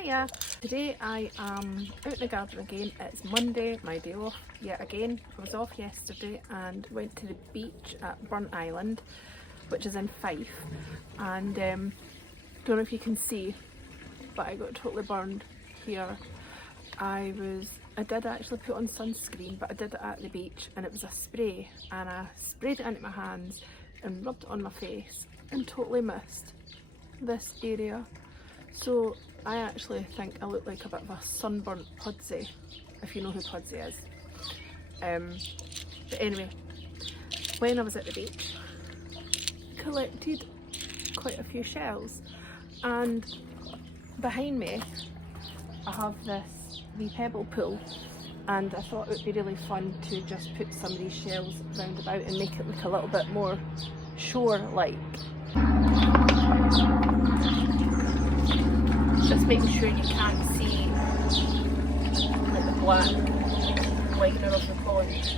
Hiya! Today I am out in the garden again. It's Monday, my day off yet again. I was off yesterday and went to the beach at Burnt Island, which is in Fife, and don't know if you can see, but I got totally burned here. I did actually put on sunscreen, but I did it at the beach, and it was a spray, and I sprayed it into my hands and rubbed it on my face and totally missed this area. So I actually think I look like a bit of a sunburnt Pudsey, if you know who Pudsey is. But anyway, when I was at the beach, collected quite a few shells, and behind me I have this wee pebble pool, and I thought it would be really fun to just put some of these shells round about and make it look a little bit more shore-like. Just making sure you can't see like the black liner of the pond.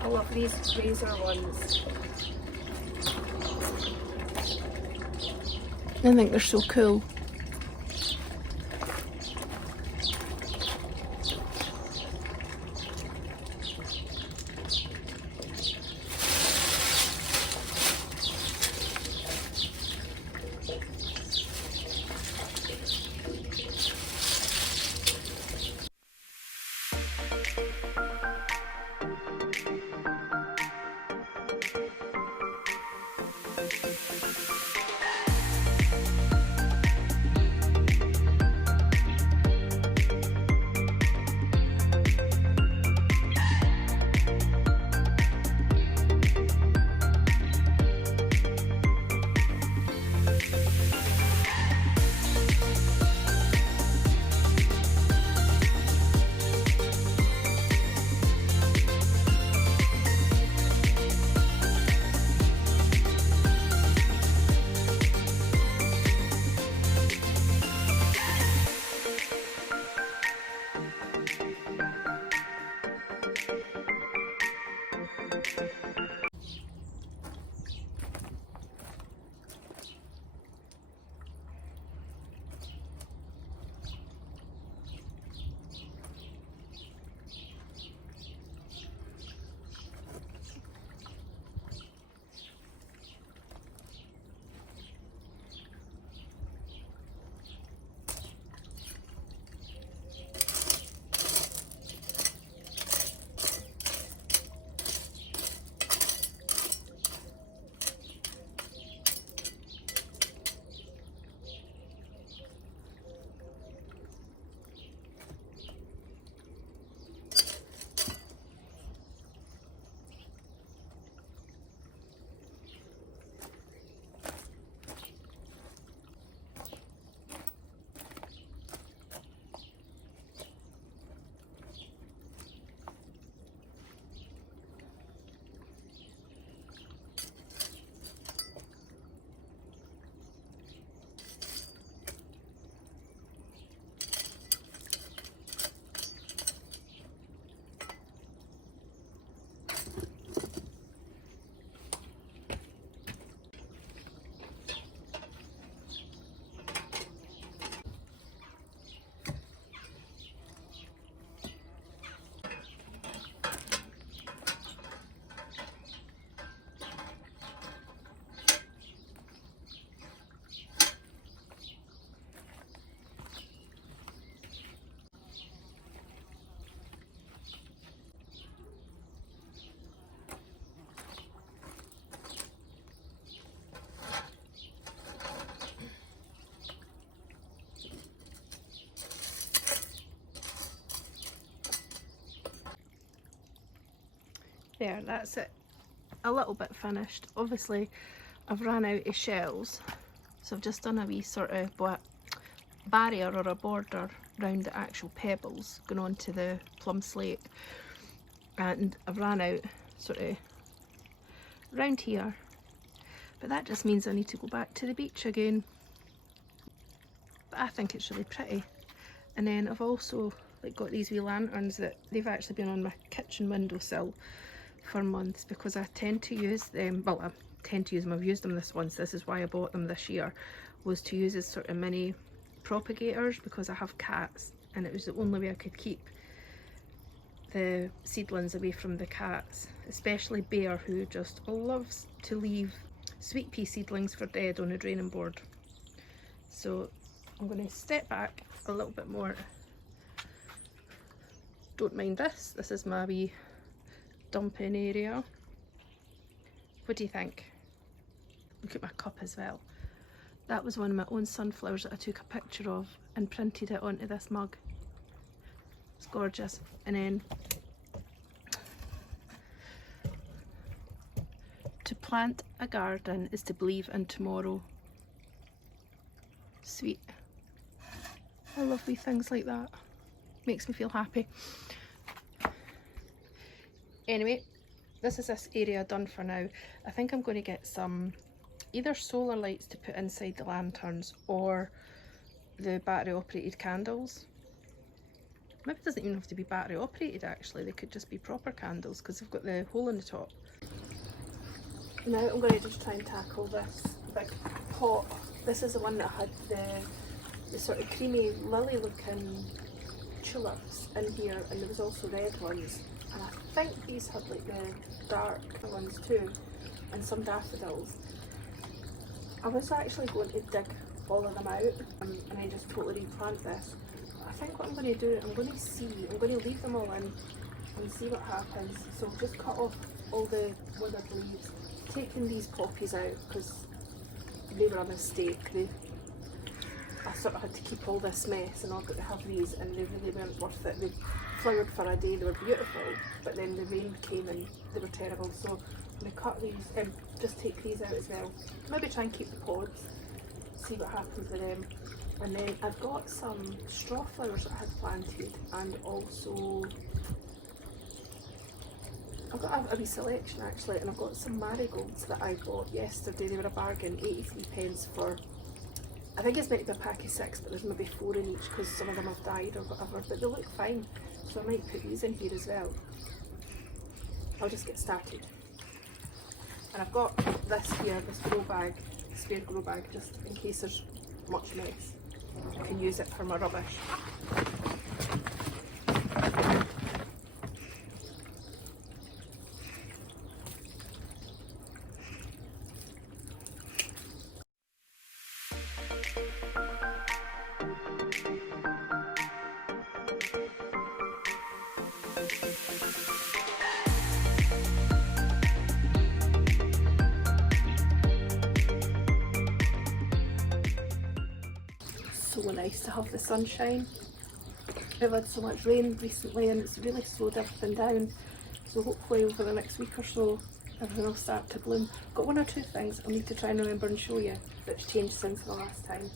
I love these razor ones. I think they're so cool. There, that's it. A little bit finished. Obviously I've ran out of shells, so I've just done a wee sort of barrier or a border around the actual pebbles going on to the plum slate, and I've ran out sort of round here, but that just means I need to go back to the beach again. But I think it's really pretty. And then I've also like got these wee lanterns that they've actually been on my kitchen windowsill for months because I tend to use them, well, I tend to use them, I've used them this once, this is why I bought them this year, was to use as sort of mini propagators because I have cats and it was the only way I could keep the seedlings away from the cats, especially Bear, who just loves to leave sweet pea seedlings for dead on a draining board. So I'm going to step back a little bit more. Don't mind this, this is my wee dumping area. What do you think? Look at my cup as well. That was one of my own sunflowers that I took a picture of and printed it onto this mug. It's gorgeous. And then to plant a garden is to believe in tomorrow. Sweet. I love wee things like that. Makes me feel happy. Anyway, this is this area done for now. I think I'm going to get some either solar lights to put inside the lanterns or the battery operated candles. Maybe it doesn't even have to be battery operated actually, they could just be proper candles because they've got the hole in the top. Now I'm going to just try and tackle this big pot. This is the one that had the sort of creamy lily looking tulips in here, and there was also red ones, and I think these had like the dark ones too, and some daffodils. I was actually going to dig all of them out and I just totally replant this. I think what I'm going to do, I'm going to leave them all in and see what happens. So I've just cut off all the withered leaves, taking these poppies out because they were a mistake. I sort of had to keep all this mess and I've got to have these, and they really weren't worth it. They flowered for a day, they were beautiful, but then the rain came and they were terrible. So I'm going to cut these, just take these out as well. Maybe try and keep the pods, see what happens with them. And then I've got some straw flowers that I had planted, and also I've got a wee selection actually, and I've got some marigolds that I bought yesterday. They were a bargain, 83 pence for, I think it's meant to be a pack of 6, but there's maybe 4 in each because some of them have died or whatever, but they look fine. So I might put these in here as well. I'll just get started. And I've got this here, this grow bag, spare grow bag, just in case there's much mess. I can use it for my rubbish. So nice to have the sunshine. We've had so much rain recently and it's really slowed everything down. So hopefully over the next week or so everything will start to bloom. Got 1 or 2 things I'll need to try and remember and show you that's changed since the last time.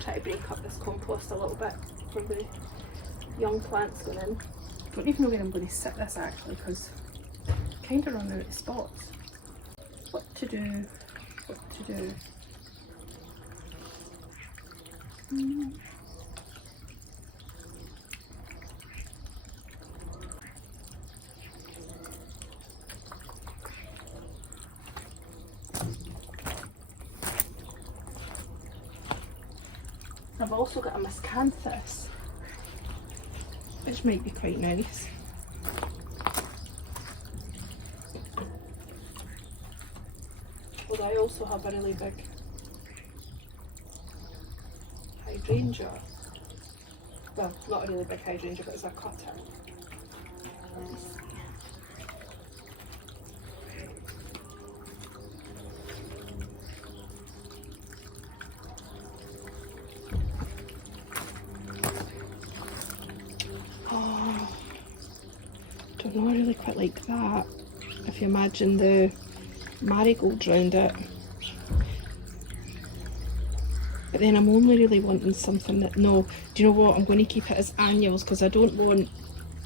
Try to break up this compost a little bit for the young plants going in. Don't even know where I'm going to sit this actually because I'm kind of run out of spots. What to do? What to do? I've also got a miscanthus, which might be quite nice. But I also have a really big hydrangea. Well, not a really big hydrangea, but it's a cutter. Let me see. Oh, don't know, I really quite like that. If you imagine the marigolds around it. But then I'm only really wanting something that, no, do you know what, I'm going to keep it as annuals because I don't want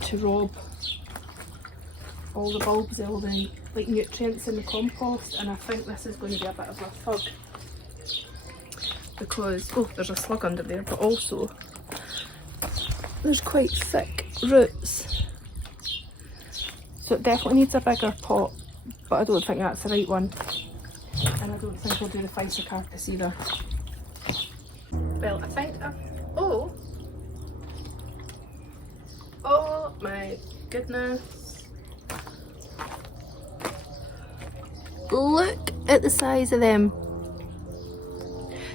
to rob all the bulbs of all the like nutrients in the compost, and I think this is going to be a bit of a thug because, oh, there's a slug under there, but also there's quite thick roots, so it definitely needs a bigger pot, but I don't think that's the right one, and I don't think I'll do the Physocarpus either. Well, I think oh my goodness, look at the size of them.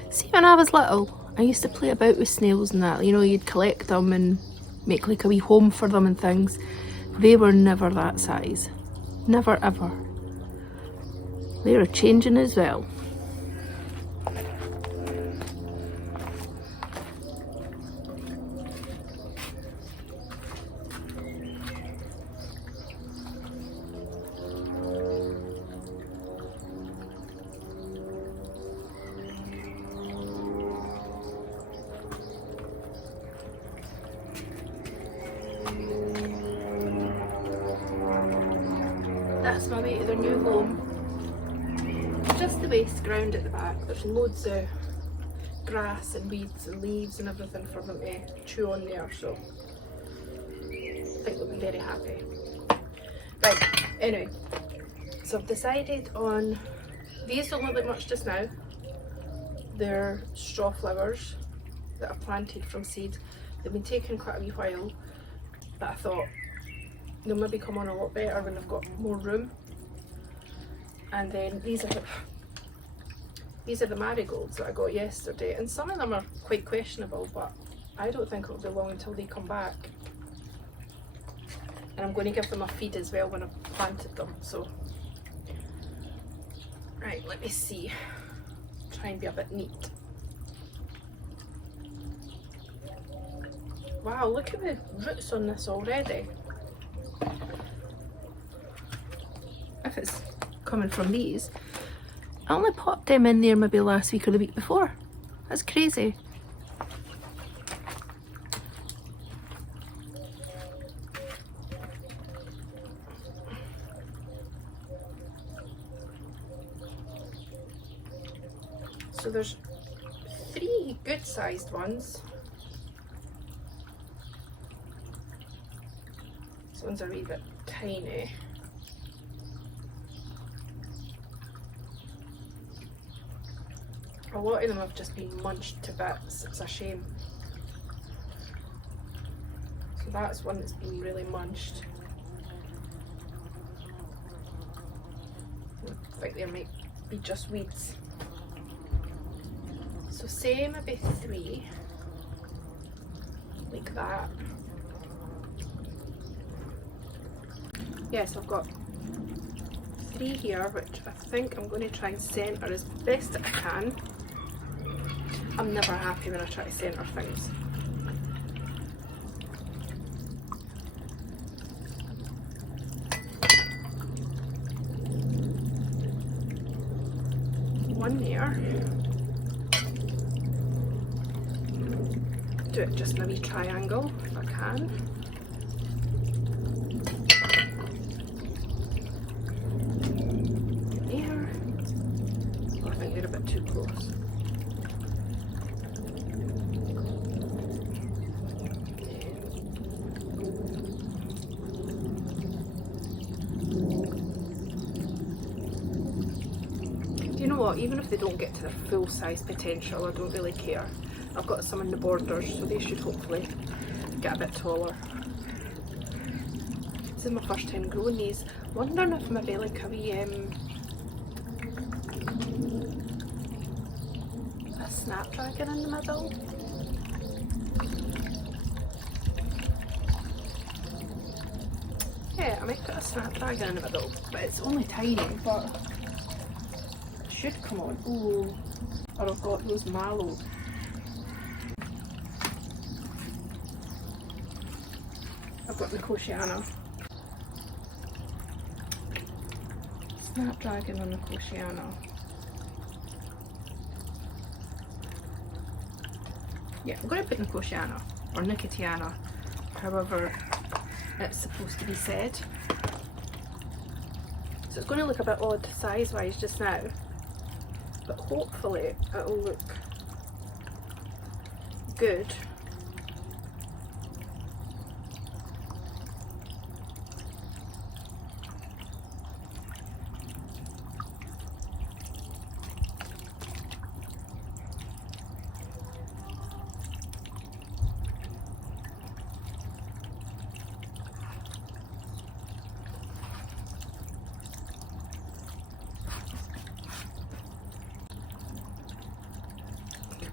See, when I was little, I used to play about with snails and that, you know, you'd collect them and make like a wee home for them and things. They were never that size, never ever. They were changing as well. That's my way to their new home. Just the waste ground at the back. There's loads of grass and weeds and leaves and everything for them to chew on there, so I think they'll be very happy. Right, anyway, so I've decided on, these don't look like much just now. They're straw flowers that I've planted from seed. They've been taking quite a wee while, but I thought they'll maybe come on a lot better when I've got more room. And then these are the marigolds that I got yesterday, and some of them are quite questionable, but I don't think it'll be long until they come back. And I'm going to give them a feed as well when I've planted them, so. Right, let me see. Try and be a bit neat. Wow, look at the roots on this already. If it's coming from these. I only popped them in there maybe last week or the week before. That's crazy. So there's 3 good sized ones. This one's a wee bit tiny. A lot of them have just been munched to bits. It's a shame. So that's one that's been really munched. I think there might be just weeds. So say maybe 3, like that. Yes, I've got 3 here, which I think I'm going to try and centre as best I can. I'm never happy when I try to centre things. One there. Do it just in a wee triangle if I can. There. Oh, I think they're a bit too close. You know what, even if they don't get to their full size potential, I don't really care. I've got some in the borders, so they should hopefully get a bit taller. This is my first time growing these. Wondering if maybe like a wee a snapdragon in the middle. Yeah, I might put a snapdragon in the middle, but it's only tiny, but it should come on. Oh, or I've got those mallow. I've got the Nicotiana. Snapdragon on the Nicotiana. Yeah, I'm going to put Nicotiana, or Nicotiana, however it's supposed to be said. So it's going to look a bit odd size wise just now, but hopefully it'll look good.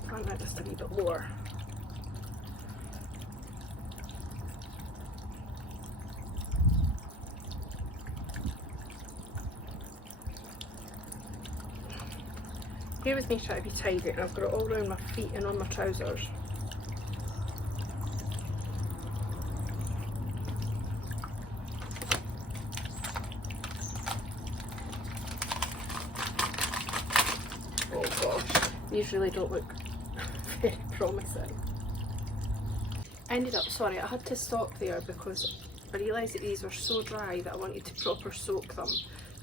Plant that just a wee bit lower. Here with me trying to be tidy, and I've got it all around my feet and on my trousers. Oh gosh, these really don't look very promising. I had to stop there because I realised that these were so dry that I wanted to proper soak them.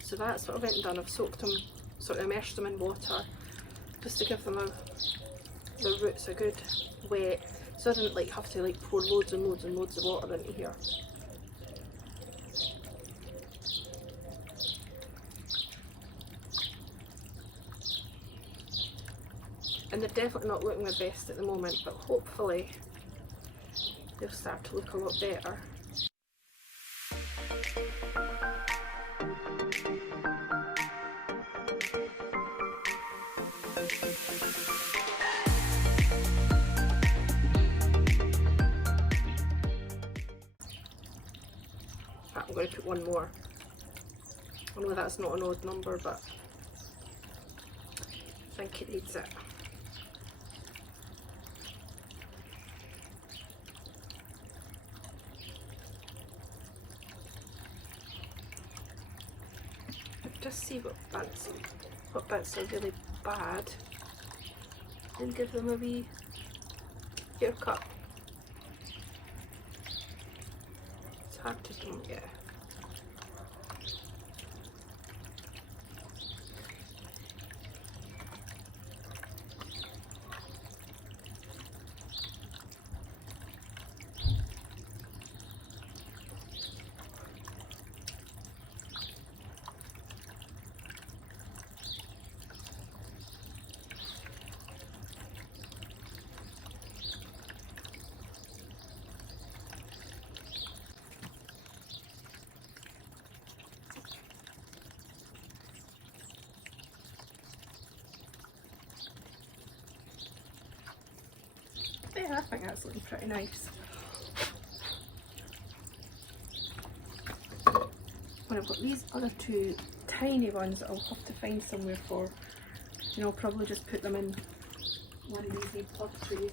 So that's what I went and done. I've soaked them, sort of immersed them in water, just to give them the roots a good wet, so I didn't like have to like pour loads and loads and loads of water into here. And they're definitely not looking the best at the moment, but hopefully they'll start to look a lot better. I'm going to put one more. I know that's not an odd number, but I think it needs it. Just see what bits are really bad and give them a wee haircut. It's hard to do, yeah. Yeah, I think that's looking pretty nice. When I've got these other two tiny ones that I'll have to find somewhere for, you know, I'll probably just put them in one of these wee pot trays.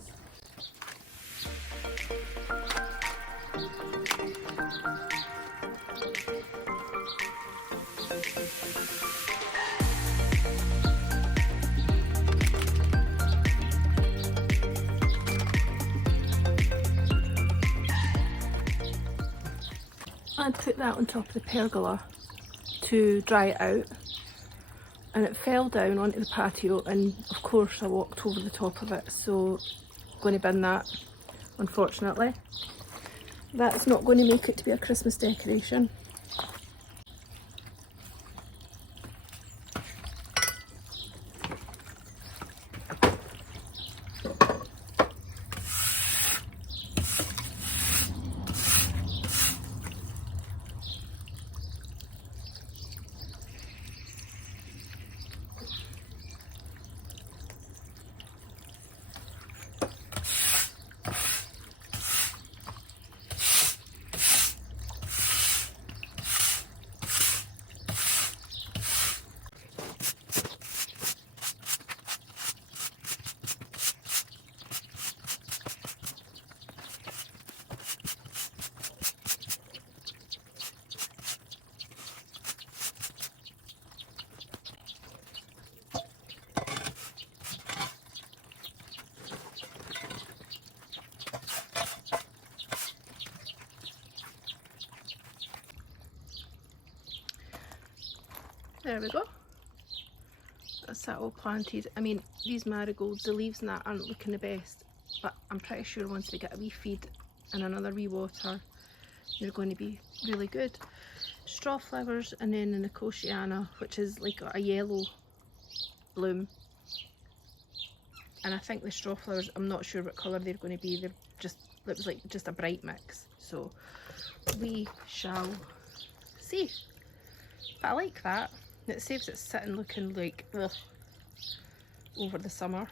I put that on top of the pergola to dry it out, and it fell down onto the patio, and of course I walked over the top of it, so I'm going to bin that, unfortunately. That's not going to make it to be a Christmas decoration. There we go. That's that all planted. I mean, these marigolds, the leaves and that aren't looking the best, but I'm pretty sure once they get a wee feed and another wee water, they're going to be really good. Straw flowers, and then the Nicotiana, which is like a yellow bloom. And I think the straw flowers, I'm not sure what colour they're going to be. They're just, it was like just a bright mix. So we shall see. But I like that. It saves it sitting looking like ugh, over the summer.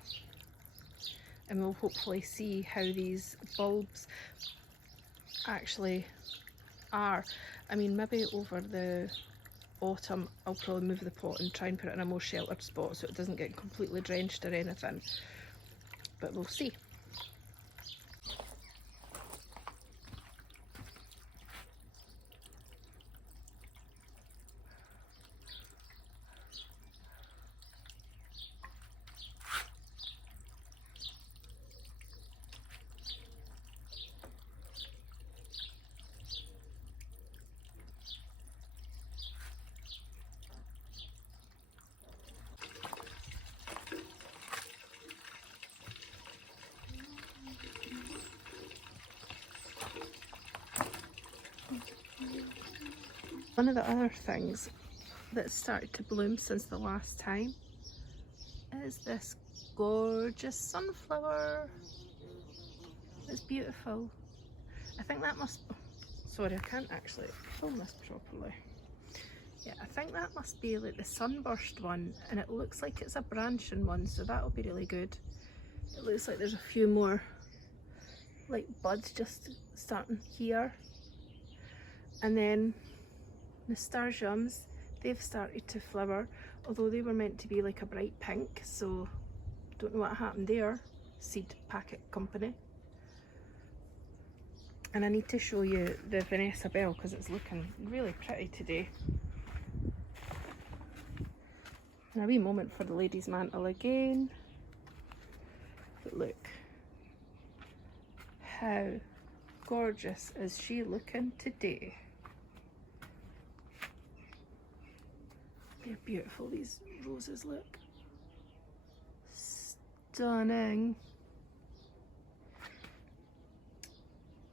And we'll hopefully see how these bulbs actually are. I mean, maybe over the autumn I'll probably move the pot and try and put it in a more sheltered spot so it doesn't get completely drenched or anything. But we'll see. One of the other things that's started to bloom since the last time is this gorgeous sunflower. It's beautiful. I think that must, sorry, I can't actually film this properly. Yeah, I think that must be like the sunburst one, and it looks like it's a branching one, so that'll be really good. It looks like there's a few more like buds just starting here. And then nasturtiums, they've started to flower, although they were meant to be like a bright pink, so don't know what happened there, seed packet company. And I need to show you the Vanessa Bell because it's looking really pretty today. And a wee moment for the ladies' mantle again. But look, how gorgeous is she looking today? They're beautiful, these roses look. Stunning.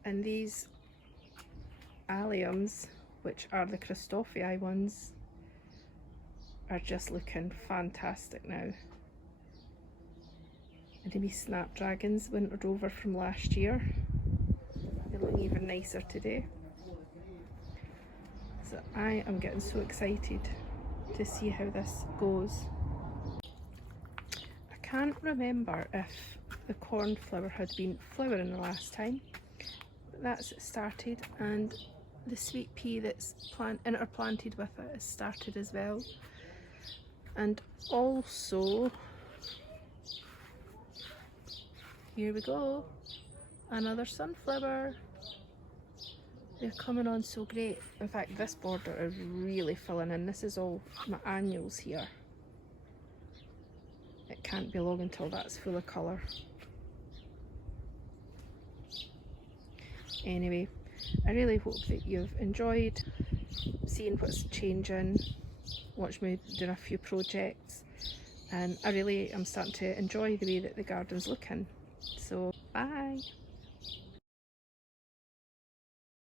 And these alliums, which are the Christophii ones, are just looking fantastic now. And the wee snapdragons wintered over from last year. They're looking even nicer today. So I am getting so excited to see how this goes. I can't remember if the cornflower had been flowering the last time, but that's started, and the sweet pea that's interplanted with it has started as well. And also, here we go, another sunflower. They're coming on so great. In fact, this border is really filling in. This is all my annuals here. It can't be long until that's full of colour. Anyway, I really hope that you've enjoyed seeing what's changing, watch me doing a few projects, and I really am starting to enjoy the way that the garden's looking. So, bye!